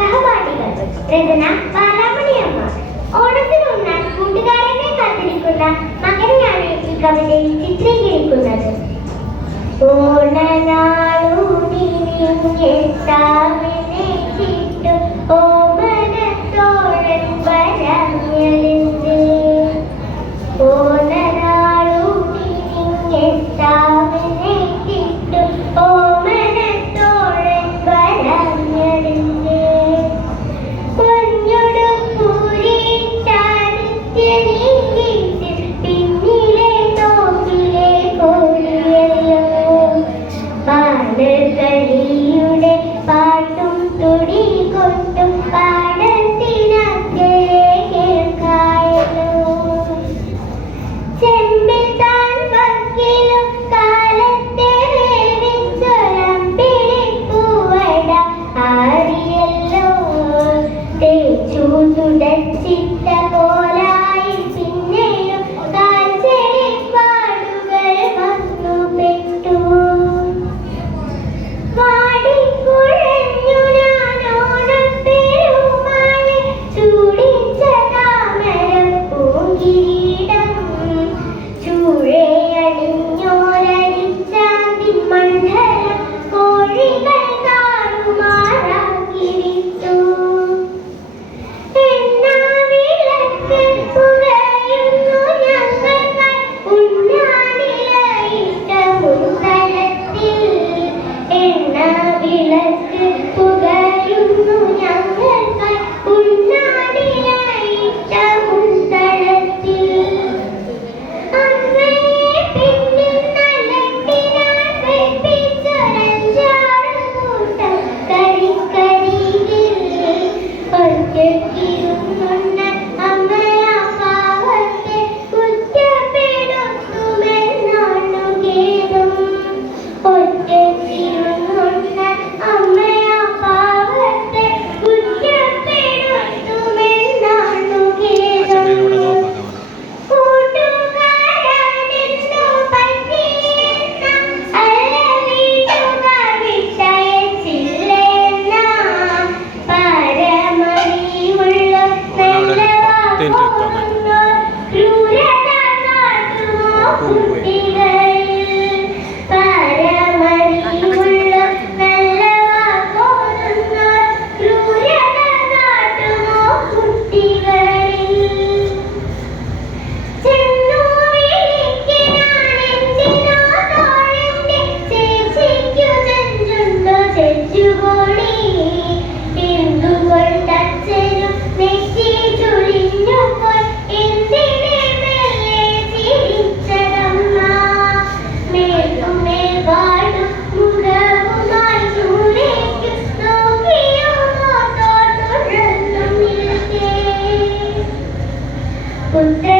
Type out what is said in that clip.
സഹപാഠികൾ രചന ബാലാമണിയമ്മ ഓണത്തിനൊന്നാൻ കൂട്ടുകാരനെ കാത്തിരിക്കുന്ന മകനെയാണ് ഈ കവിതയിൽ ചിത്രീകരിക്കുന്നത്. ഓണനാളൂനിട്ടാക let's get Encontré